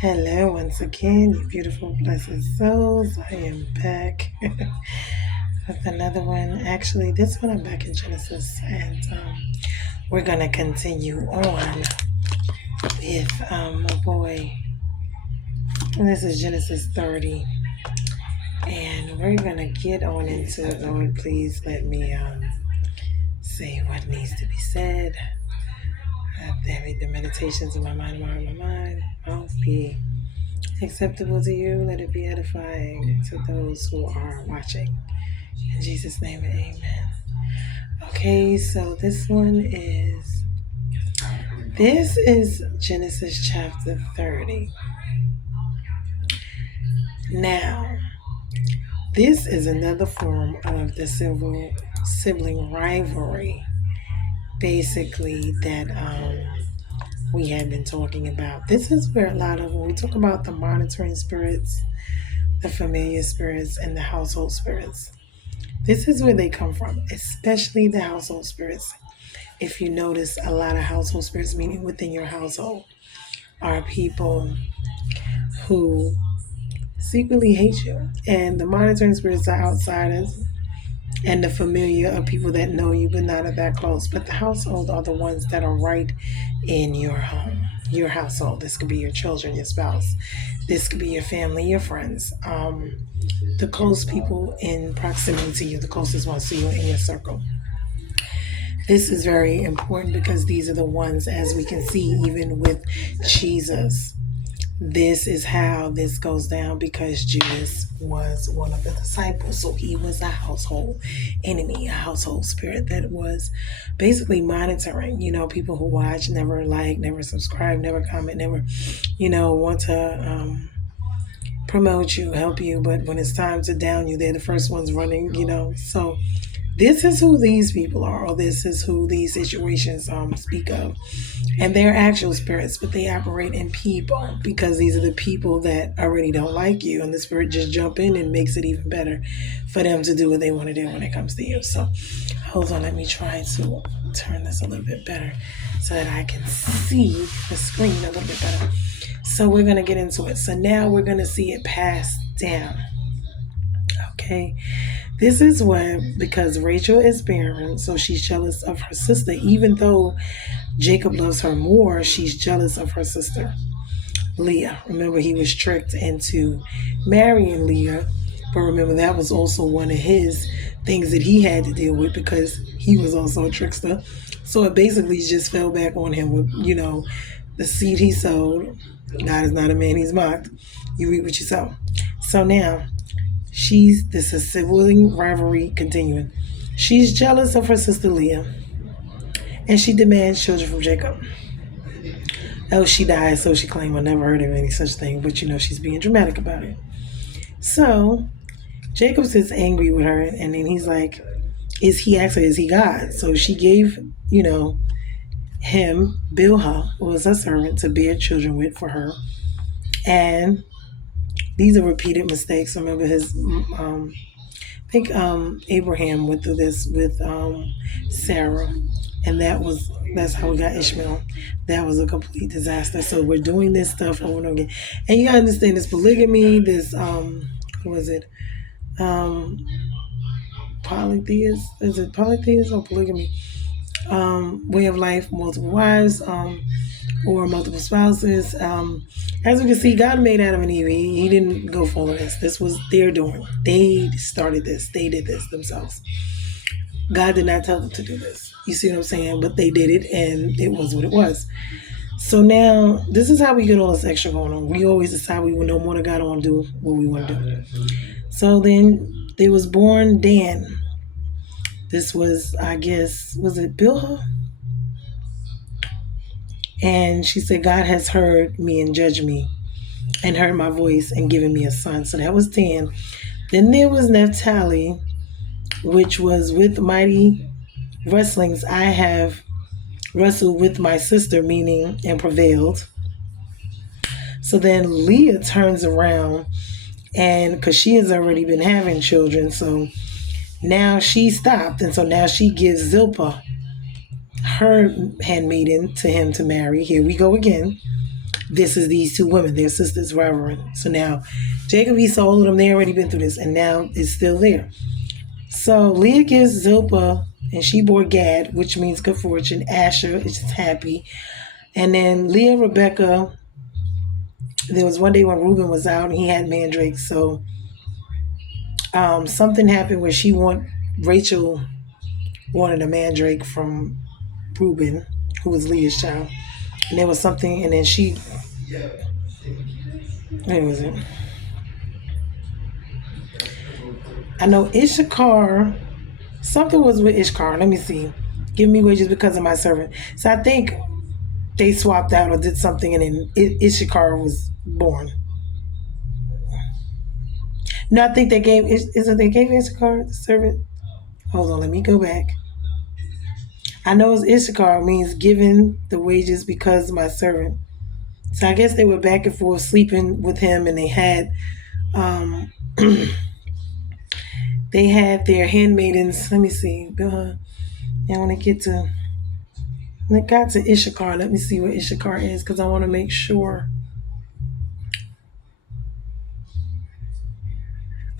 Hello, once again, you beautiful, blessed souls. I am back with another one. Actually, this one I'm back in Genesis, and we're going to continue on with, oh boy, this is Genesis 30, and we're going to get on into it. Lord, please let me say what needs to be said. That the meditations of my mind, my mind, mouth be acceptable to you. Let it be edifying to those who are watching. In Jesus' name, amen. Okay, so this is Genesis chapter 30. Now, this is another form of the sibling rivalry, basically, that we have been talking about. This is where a lot of, when we talk about the monitoring spirits, the familiar spirits, and the household spirits, this is where they come from, especially the household spirits. If you notice, a lot of household spirits, meaning within your household, are people who secretly hate you. And the monitoring spirits are outsiders, and the familiar are people that know you but not that close. But the household are the ones that are right in your home, your household. This could be your children, your spouse. This could be your family, your friends, the close people in proximity to you, the closest ones to you in your circle. This is very important because these are the ones, as we can see, even with Jesus. This is how this goes down because Judas was one of the disciples. So he was a household enemy, a household spirit that was basically monitoring, people who watch, never like, never subscribe, never comment, never, want to promote you, help you. But when it's time to down you, they're the first ones running. So this is who these people are, or this is who these situations speak of. And they're actual spirits, but they operate in people because these are the people that already don't like you. And the spirit just jump in and makes it even better for them to do what they want to do when it comes to you. So hold on, let me try to turn this a little bit better so that I can see the screen a little bit better. So we're going to get into it. So now we're going to see it passed down. Okay. This is when, because Rachel is barren, so she's jealous of her sister. Even though Jacob loves her more, she's jealous of her sister, Leah. Remember, he was tricked into marrying Leah. But remember, that was also one of his things that he had to deal with because he was also a trickster. So it basically just fell back on him with, the seed he sowed. God is not a man he's mocked. You reap what you sow. So now, this is sibling rivalry continuing. She's jealous of her sister Leah, and she demands children from Jacob. Oh, she died, so she claimed I never heard of any such thing, but she's being dramatic about it. So Jacob's just angry with her, and then he's like, is he God? So she gave, him, Bilhah, who was her servant, to bear children with for her. And these are repeated mistakes. Remember I think Abraham went through this with Sarah, and that's how we got Ishmael. That was a complete disaster. So we're doing this stuff over and over again, and you gotta understand this polygamy, this what was it, polytheist? Is it polytheist or polygamy? Way of life, multiple wives, or multiple spouses. As we can see, God made Adam and Eve. He didn't go follow this. This was their doing. They started this. They did this themselves. God did not tell them to do this. You see what I'm saying? But they did it, and it was what it was. So now, this is how we get all this extra going on. We always decide we know more than God want to do what we want to do. So then, there was born Dan. This was, I guess, was it Bilhah? And she said, God has heard me and judged me and heard my voice and given me a son. So that was Dan. Then there was Naphtali, which was with mighty wrestlings. I have wrestled with my sister, meaning, and prevailed. So then Leah turns around, and because she has already been having children, so now she stopped. And so now she gives Zilpah, her handmaiden, to him to marry. Here we go again. this is these two women, their sisters, rivaling. So now Jacob, he saw all of them, they already been through this, and now it's still there. So Leah gives Zilpah, and she bore Gad, which means good fortune. Asher is just happy. And then Leah, Rebecca, there was one day when Reuben was out and he had mandrakes. So something happened where Rachel wanted a mandrake from Reuben, who was Leah's child. And there was something, and then where was it? I know Issachar, something was with Issachar. Let me see. Give me wages because of my servant. So I think they swapped out or did something, and then Issachar was born. No, I think they gave, is it they gave Issachar the servant? Hold on, let me go back. I know it's Issachar means giving the wages because of my servant. So I guess they were back and forth sleeping with him, and they had um, they had their handmaidens. Let me see. I want to get to. When it got to Issachar, let me see what Issachar is because I want to make sure.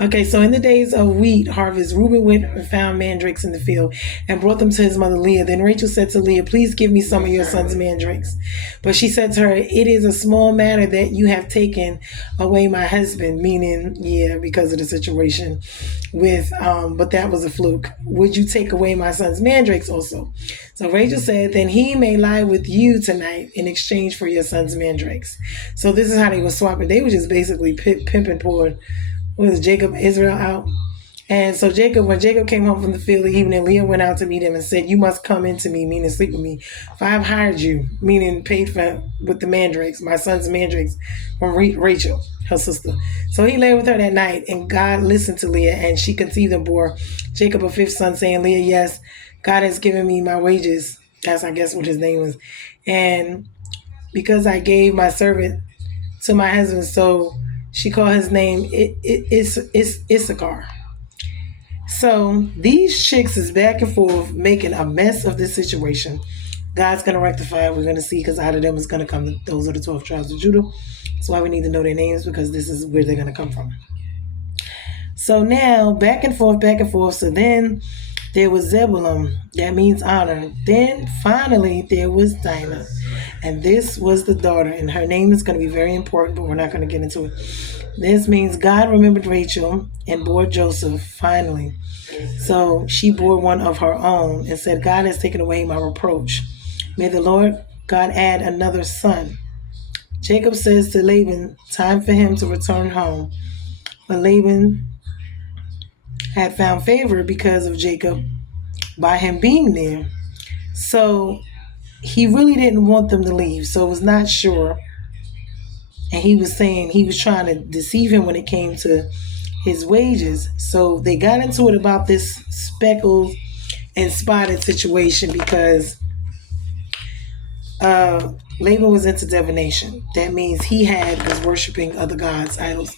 Okay, so in the days of wheat harvest, Reuben went and found mandrakes in the field and brought them to his mother Leah. Then Rachel said to Leah, "Please give me some of your son's mandrakes." But she said to her, "It is a small matter that you have taken away my husband," meaning, yeah, because of the situation but that was a fluke. "Would you take away my son's mandrakes also?" So Rachel said, "Then he may lie with you tonight in exchange for your son's mandrakes." So this is how they were swapping. They were just basically pimping poor was Jacob Israel out. And so when Jacob came home from the field the evening, Leah went out to meet him and said, "You must come into me," meaning sleep with me. "For I have hired you," meaning paid for with the mandrakes, my son's mandrakes, from Rachel, her sister. So he lay with her that night, and God listened to Leah, and she conceived and bore Jacob a fifth son, saying, "Leah, yes, God has given me my wages." That's, I guess, what his name was. "And because I gave my servant to my husband," so she called his name Issachar. So these chicks is back and forth making a mess of this situation. God's going to rectify it. We're going to see, because out of them is going to come, those are the 12 tribes of Judah. That's why we need to know their names, because this is where they're going to come from. So now, back and forth, back and forth. So then there was Zebulun, that means honor. Then finally there was Dinah. And this was the daughter, and her name is going to be very important, but we're not going to get into it. This means God remembered Rachel and bore Joseph finally. So she bore one of her own and said, "God has taken away my reproach. May the Lord God add another son." Jacob says to Laban, time for him to return home. But Laban had found favor because of Jacob by him being there. So he really didn't want them to leave, so was not sure. And he was saying he was trying to deceive him when it came to his wages. So they got into it about this speckled and spotted situation because Laban was into divination. That means was worshiping other gods, idols.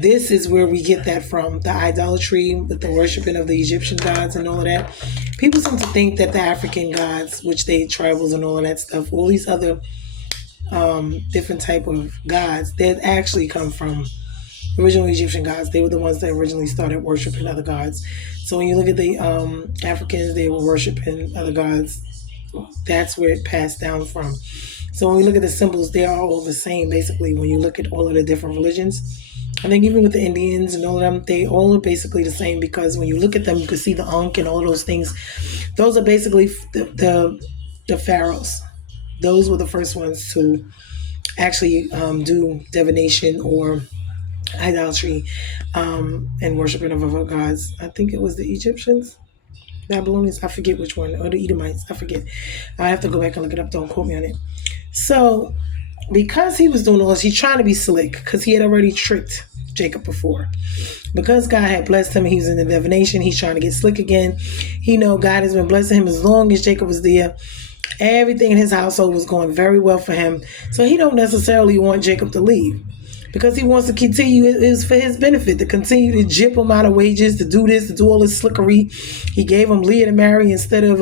This is where we get that from, the idolatry, with the worshiping of the Egyptian gods and all of that. People seem to think that the African gods, which they tribals and all of that stuff, all these other different type of gods, that actually come from original Egyptian gods. They were the ones that originally started worshiping other gods. So when you look at the Africans, they were worshiping other gods. That's where it passed down from. So when we look at the symbols, they are all the same, basically, when you look at all of the different religions. I think even with the Indians and all of them, they all are basically the same, because when you look at them, you can see the Ankh and all those things. Those are basically the pharaohs. Those were the first ones to actually do divination or idolatry and worshiping of other gods. I think it was the Egyptians, Babylonians, I forget which one, or the Edomites, I forget. I have to go back and look it up, don't quote me on it. So because he was doing all this, he's trying to be slick, because he had already tricked Jacob before. Because God had blessed him, he was in the divination, he's trying to get slick again. He know God has been blessing him as long as Jacob was there. Everything in his household was going very well for him. So he don't necessarily want Jacob to leave, because he wants to continue. It was for his benefit to continue to jip him out of wages, to do this, to do all this slickery. He gave him Leah to marry instead of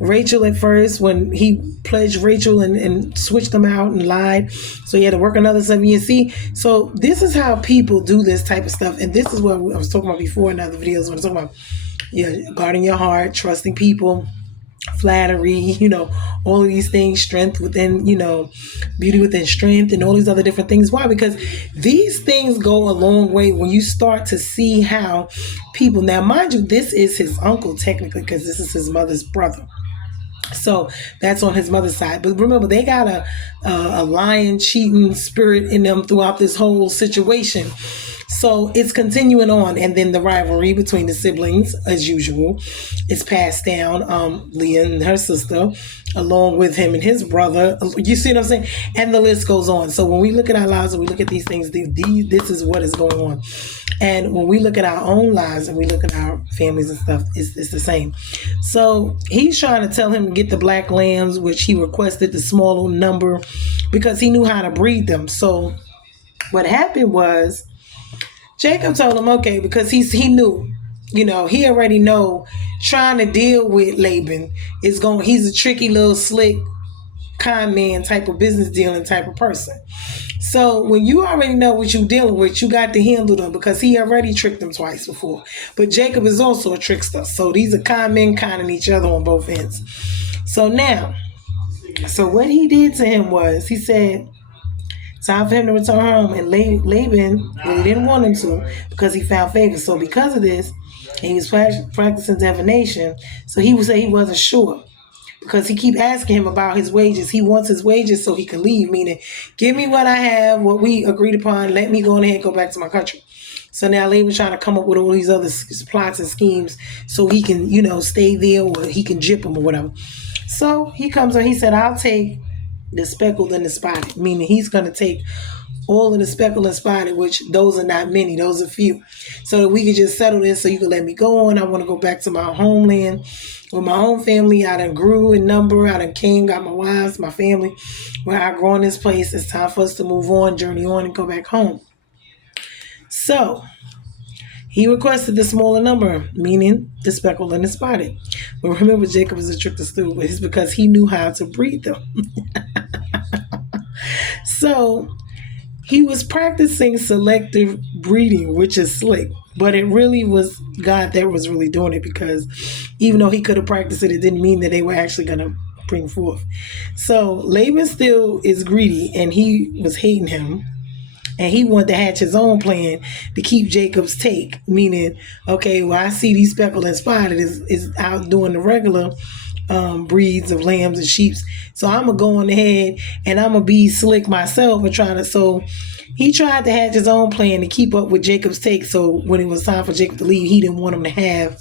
Rachel at first when he pledged Rachel and switched them out and lied. So he had to work another 7 years. See, so this is how people do this type of stuff. And this is what I was talking about before in other videos when I was talking about guarding your heart, trusting people, flattery, all of these things, strength within, beauty within strength, and all these other different things. Why? Because these things go a long way when you start to see how people, now, mind you, this is his uncle technically, because this is his mother's brother. So that's on his mother's side. But remember, they got a lion cheating spirit in them throughout this whole situation. So it's continuing on. And then the rivalry between the siblings, as usual, is passed down. Leah and her sister, along with him and his brother. You see what I'm saying? And the list goes on. So when we look at our lives and we look at these things, this is what is going on. And when we look at our own lives and we look at our families and stuff, it's the same. So he's trying to tell him to get the black lambs, which he requested the smaller number because he knew how to breed them. So what happened was Jacob told him, okay, because he knew, he already know trying to deal with Laban he's a tricky little slick con man type of business dealing type of person. So when you already know what you're dealing with, you got to handle them because he already tricked them twice before. But Jacob is also a trickster. So these are con men conning each other on both ends. So what he did to him was he said, time for him to return home. And Laban really didn't want him to because he found favor. So because of this, he was practicing divination. So he would say he wasn't sure because he keep asking him about his wages. He wants his wages so he can leave, meaning give me what I have, what we agreed upon, let me go ahead and go back to my country. So now Laban's trying to come up with all these other plots and schemes so he can, stay there or he can jip him or whatever. So he comes and he said, I'll take the speckled and the spotted, meaning he's going to take all of the speckled and spotted, which those are not many, those are few, so that we could just settle this so you can let me go on. I want to go back to my homeland with my own family. I done grew in number. I done came, got my wives, my family, where I grow in this place. It's time for us to move on, journey on, and go back home. So he requested the smaller number, meaning the speckled and the spotted. But remember, Jacob is a trickster too, but it's because he knew how to breed them. So he was practicing selective breeding, which is slick, but it really was God that was really doing it because even though he could have practiced it, it didn't mean that they were actually going to bring forth. So Laban still is greedy and he was hating him. And he wanted to hatch his own plan to keep Jacob's take, meaning, okay, well, I see these speckled and spotted is out doing the regular breeds of lambs and sheep. So I'm going to go on ahead and I'm going to be slick myself and so he tried to hatch his own plan to keep up with Jacob's take. So when it was time for Jacob to leave, he didn't want him to have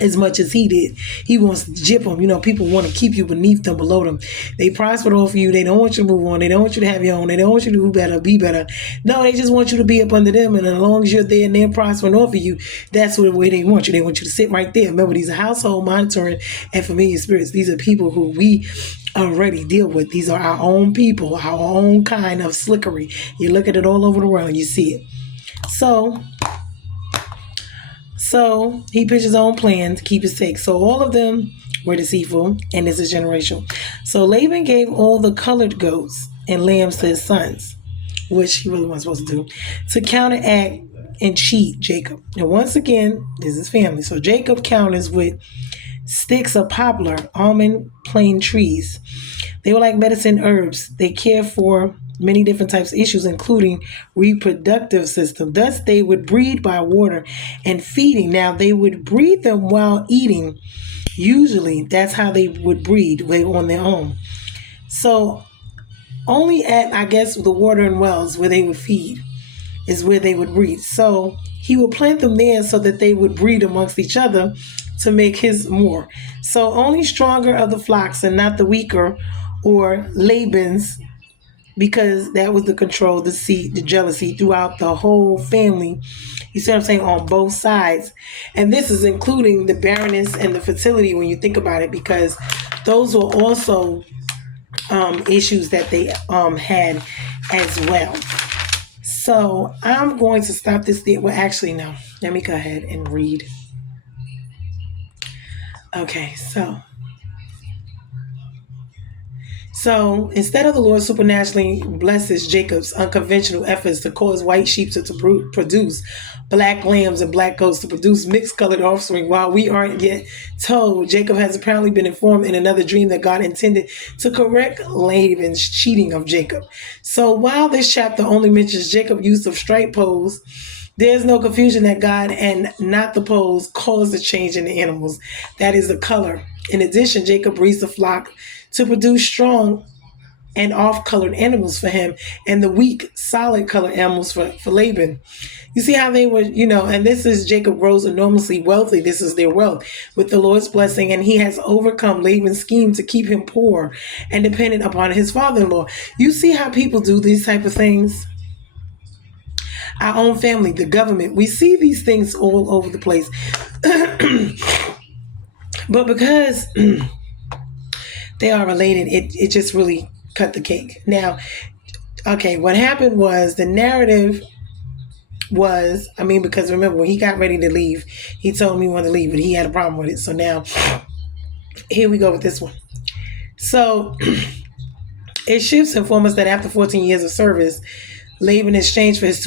as much as he did. He wants to jip them. People want to keep you beneath them, below them. They prospered off you. They don't want you to move on. They don't want you to have your own. They don't want you to do better, be better. No, they just want you to be up under them. And as long as you're there and they're prospering off of you, that's the way they want you. They want you to sit right there. Remember, these are household monitoring and familiar spirits. These are people who we already deal with. These are our own people, our own kind of slickery. You look at it all over the world and you see it. So he pitched his own plan to keep his take. So all of them were deceitful, and this is generational. So Laban gave all the colored goats and lambs to his sons, which he really wasn't supposed to do, to counteract and cheat Jacob. And once again, this is family. So Jacob counters with sticks of poplar, almond, plane trees. They were like medicine herbs. They care for many different types of issues, including reproductive system. Thus, they would breed by water and feeding. Now, they would breed them while eating. Usually, that's how they would breed on their own. So, only at, I guess, the water and wells where they would feed is where they would breed. So, he would plant them there so that they would breed amongst each other to make his more. So, only stronger of the flocks and not the weaker or Laban's, because that was the control, the deceit, the jealousy throughout the whole family. You see what I'm saying? On both sides. And this is including the barrenness and the fertility when you think about it, because those were also issues that they had as well. So I'm going to stop this there. Well, actually, no. Let me go ahead and read. Okay, so So instead of the Lord supernaturally blesses Jacob's unconventional efforts to cause white sheep to produce black lambs and black goats to produce mixed colored offspring, while we aren't yet told, Jacob has apparently been informed in another dream that God intended to correct Laban's cheating of Jacob. So while this chapter only mentions Jacob's use of striped poles, there's no confusion that God and not the poles caused the change in the animals. That is the color. In addition, Jacob breeds the flock to produce strong and off-colored animals for him and the weak, solid-colored animals for Laban. You see how they were, and this is Jacob grows enormously wealthy. This is their wealth with the Lord's blessing, and he has overcome Laban's scheme to keep him poor and dependent upon his father-in-law. You see how people do these type of things? Our own family, the government, we see these things all over the place. But because they are related, it just really cut the cake. Now, okay, what happened was the narrative was, because remember, when he got ready to leave, he told me he wanted to leave, but he had a problem with it. So now, here we go with this one. So, it shifts inform us that after 14 years of service, Laban exchanged for his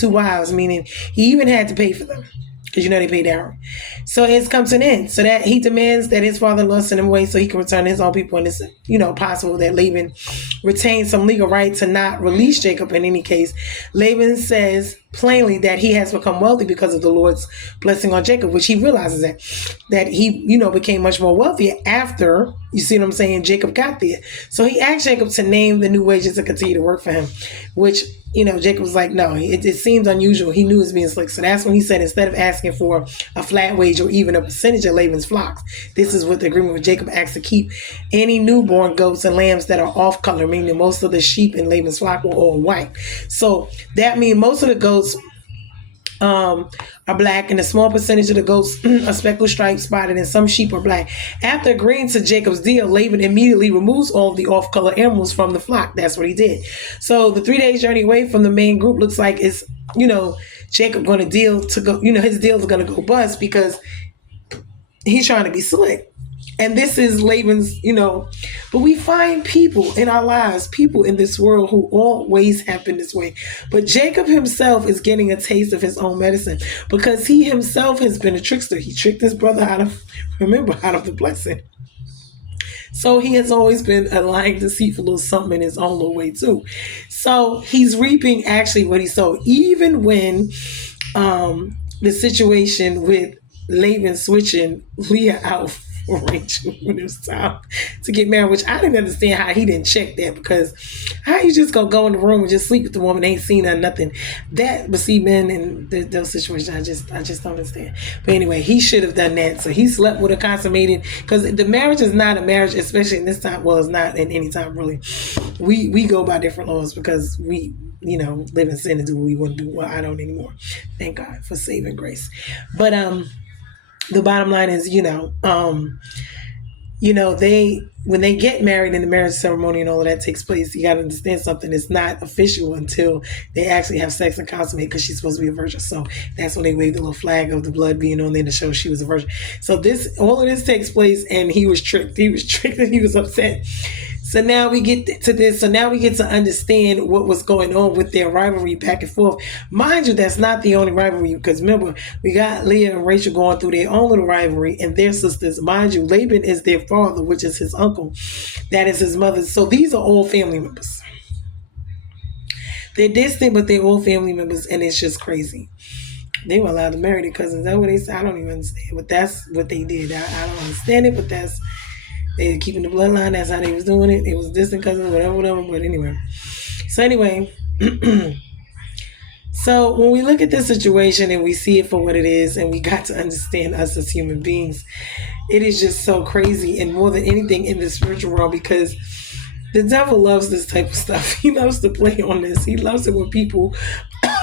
two wives, meaning he even had to pay for them. Because they pay dowry. So it's come to an end. So that he demands that his father-in-law send him away so he can return to his own people. And it's, possible that Laban retains some legal right to not release Jacob in any case. Laban says plainly that he has become wealthy because of the Lord's blessing on Jacob, which he realizes that he, became much more wealthy after, you see what I'm saying, Jacob got there. So he asked Jacob to name the new wages to continue to work for him, which, Jacob was like, no, it seems unusual. He knew it was being slick. So that's when he said, instead of asking for a flat wage or even a percentage of Laban's flocks, this is what the agreement with Jacob asked to keep any newborn goats and lambs that are off color, meaning most of the sheep in Laban's flock were all white. So that means most of the goats are black, and a small percentage of the goats are speckled, striped, spotted, and some sheep are black. After agreeing to Jacob's deal, Laban immediately removes all of the off-color animals from the flock. That's what he did. So the 3 days journey away from the main group looks like it's, Jacob going to deal to go, his deal is going to go bust because he's trying to be slick. And this is Laban's, but we find people in our lives, people in this world who always have been this way. But Jacob himself is getting a taste of his own medicine because he himself has been a trickster. He tricked his brother out of the blessing. So he has always been a lying, deceitful little something in his own little way too. So he's reaping actually what he sowed. Even when the situation with Laban switching Leah out for Rachel when it was time to get married, which I didn't understand how he didn't check that, because how you just gonna go in the room and just sleep with the woman, ain't seen her, nothing. But see, men in those situations, I just don't understand. But anyway, he should have done that. So he slept with a consummated, because the marriage is not a marriage, especially in this time. Well, it's not in any time really. We go by different laws because we live in sin and do what we want to do. Well, I don't anymore. Thank God for saving grace. But the bottom line is, they, when they get married and the marriage ceremony and all of that takes place, you got to understand something. It's not official until they actually have sex and consummate, because she's supposed to be a virgin. So that's when they wave the little flag of the blood being on there to show she was a virgin. So all of this takes place, and he was tricked. He was tricked and he was upset. So now we get to this. So now we get to understand what was going on with their rivalry back and forth. Mind you, that's not the only rivalry, because remember, we got Leah and Rachel going through their own little rivalry and their sisters. Mind you, Laban is their father, which is his uncle. That is his mother. So these are all family members. They're distant, but they're all family members, and it's just crazy. They were allowed to marry their cousins. That's what they said. I don't even understand, but that's what they did. I don't understand it, but they were keeping the bloodline. That's how they was doing it. It was distant cousins, whatever. But anyway. So when we look at this situation and we see it for what it is, and we got to understand us as human beings, it is just so crazy, and more than anything in the spiritual world, because the devil loves this type of stuff. He loves to play on this. He loves it when people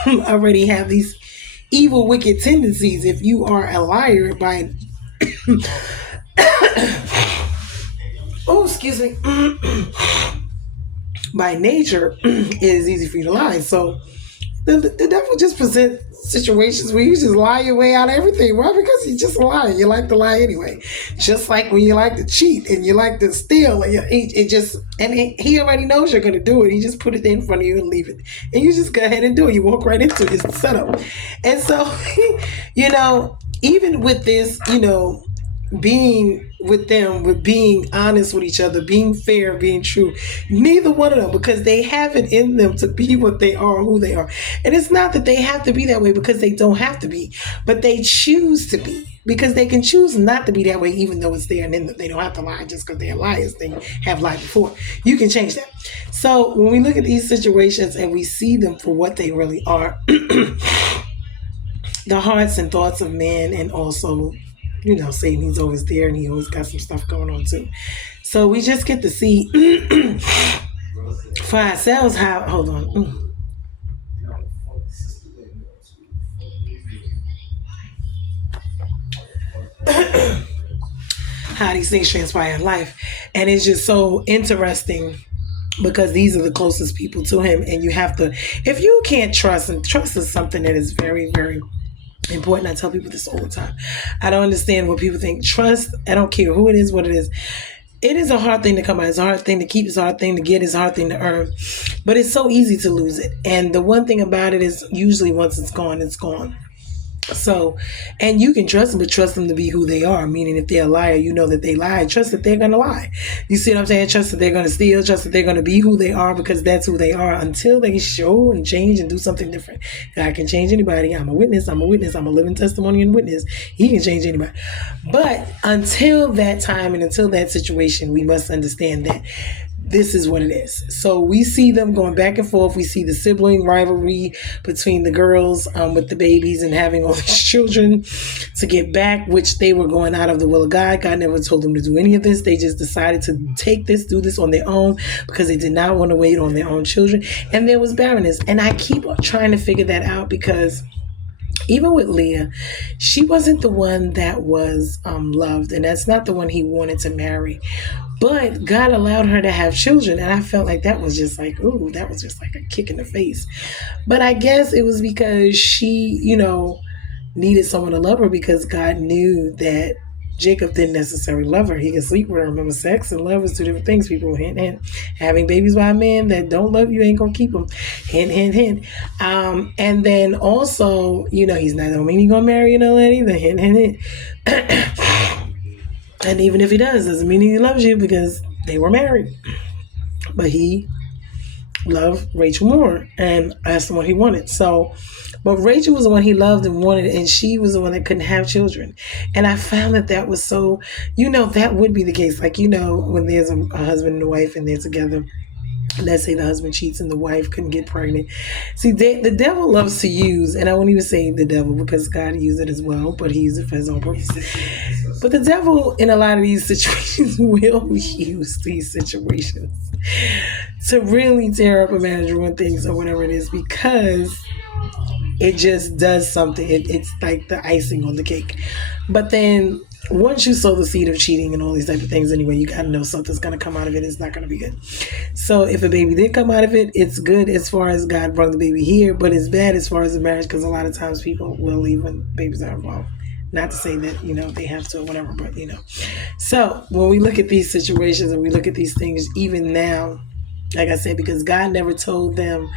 already have these evil, wicked tendencies. If you are a liar by by nature, it is easy for you to lie. So The devil just presents situations where you just lie your way out of everything. Why? Because you're just a liar. You like to lie anyway. Just like when you like to cheat and you like to steal. And it just, and he already knows you're going to do it. He just put it in front of you and leave it. And you just go ahead and do it. You walk right into his setup. And so, even with this, being with them, with being honest with each other, being fair, being true. Neither one of them, because they have it in them to be what they are, who they are. And it's not that they have to be that way because they don't have to be, but they choose to be because they can choose not to be that way, even though it's there and in them. They don't have to lie just because they're liars. They have lied before. You can change that. So when we look at these situations and we see them for what they really are, the hearts and thoughts of man, and also, Satan, he's always there and he always got some stuff going on too. So we just get to see for ourselves how, hold on. How these things transpire in life. And it's just so interesting because these are the closest people to him. And you have to, if you can't trust, and trust is something that is very, very important. I tell people this all the time. I don't understand what people think. Trust, I don't care who it is, what it is. It is a hard thing to come by. It's a hard thing to keep. It's a hard thing to get. It's a hard thing to earn. But it's so easy to lose it. And the one thing about it is usually once it's gone, it's gone. So, and you can trust them, but trust them to be who they are. Meaning, if they're a liar, you know that they lie. Trust that they're going to lie. You see what I'm saying? Trust that they're going to steal. Trust that they're going to be who they are because that's who they are until they show and change and do something different. God can change anybody. I'm a witness. I'm a witness. I'm a living testimony and witness. He can change anybody. But until that time and until that situation, we must understand that this is what it is. So we see them going back and forth. We see the sibling rivalry between the girls with the babies and having all these children to get back, which they were going out of the will of God. God never told them to do any of this. They just decided to take this, do this on their own because they did not want to wait on their own children. And there was barrenness. And I keep trying to figure that out because even with Leah, she wasn't the one that was loved. And that's not the one he wanted to marry. But God allowed her to have children. And I felt like that was just like, ooh, that was just like a kick in the face. But I guess it was because she, needed someone to love her because God knew that Jacob didn't necessarily love her. He could sleep with her. Remember, sex and love is two different things. People, hint, hint. Having babies by a man that don't love you ain't going to keep them. Hint, hint, hint. And then also, he's not going to marry another lady either. Hint, hint, hint. And even if he doesn't mean he loves you because they were married. But he loved Rachel more, and that's the one he wanted. So, but Rachel was the one he loved and wanted, and she was the one that couldn't have children. And I found that was so, that would be the case. Like, when there's a husband and a wife and they're together, let's say the husband cheats and the wife couldn't get pregnant. See, the devil loves to use, and I won't even say the devil because God used it as well, but he used it for his own purpose. But the devil in a lot of these situations will use these situations to really tear up a marriage, ruin things or whatever it is, because it just does something. It's like the icing on the cake. But then once you sow the seed of cheating and all these type of things anyway, you got to know something's going to come out of it. It's not going to be good. So if a baby did come out of it, it's good as far as God brought the baby here, but it's bad as far as the marriage because a lot of times people will leave when babies are involved. Not to say that, they have to or whatever, but, So when we look at these situations and we look at these things, even now, like I said, because God never told them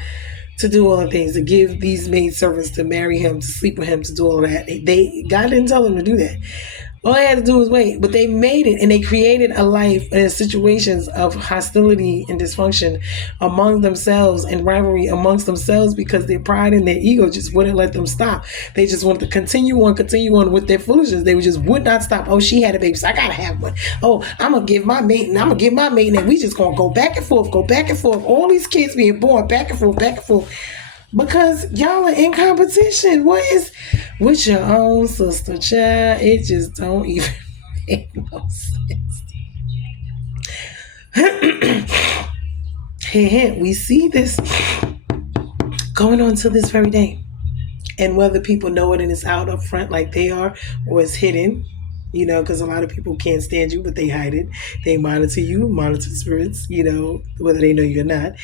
to do all the things, to give these maid servants, to marry him, to sleep with him, to do all that. God didn't tell them to do that. All they had to do was wait, but they made it, and they created a life and situations of hostility and dysfunction among themselves and rivalry amongst themselves because their pride and their ego just wouldn't let them stop. They just wanted to continue on with their foolishness. They just would not stop. Oh, she had a baby, so I gotta have one. Oh, I'm gonna give my mate, and I'm gonna give my mate, and we just gonna go back and forth. All these kids being born back and forth. Because y'all are in competition. What is with your own sister, child? It just don't even make no sense. Hey, we see this going on to this very day. And whether people know it and it's out up front like they are, or it's hidden, because a lot of people can't stand you, but they hide it. They monitor you, monitor spirits, whether they know you or not,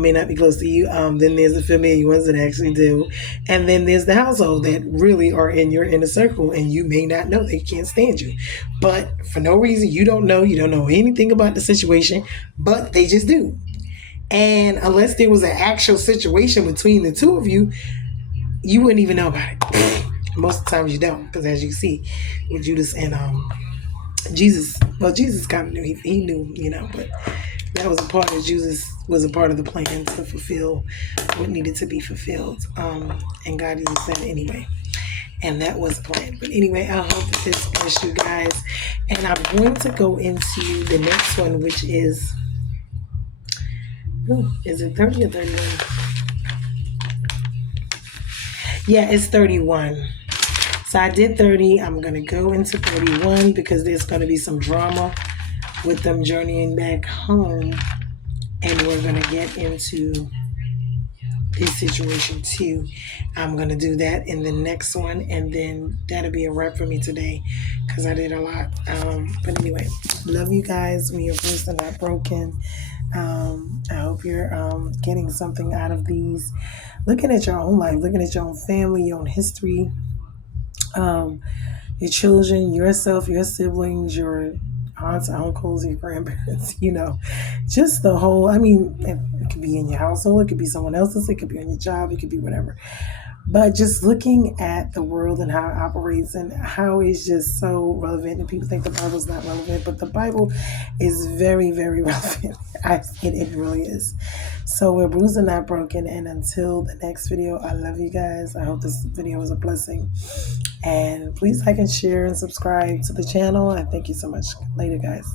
may not be close to you. Then there's the familiar ones that actually do. And then there's the household that really are in your inner circle, and you may not know they can't stand you. But for no reason, you don't know anything about the situation, but they just do. And unless there was an actual situation between the two of you, you wouldn't even know about it. Most of the times you don't, because as you see with Judas and Jesus, well, Jesus kind of knew, he knew, but that was a part of Jesus, was a part of the plan to fulfill what needed to be fulfilled. And God used that anyway. And that was the plan. But anyway, I hope that this blessed you guys. And I'm going to go into the next one, which is it 30 or 31? Yeah, it's 31. So I did 30. I'm going to go into 31 because there's going to be some drama with them journeying back home. And we're going to get into this situation too. I'm going to do that in the next one. And then that'll be a wrap for me today because I did a lot. But anyway, love you guys. We are bruised and not broken. I hope you're getting something out of these. Looking at your own life, looking at your own family, your own history. Your children, yourself, your siblings, your aunts, uncles, your grandparents, just the whole, it could be in your household, it could be someone else's, it could be on your job, it could be whatever. But just looking at the world and how it operates and how it's just so relevant, and people think the Bible's not relevant, but the Bible is very, very relevant. It really is. So we're bruised and not broken. And until the next video, I love you guys. I hope this video was a blessing. And please like and share and subscribe to the channel. And thank you so much. Later, guys.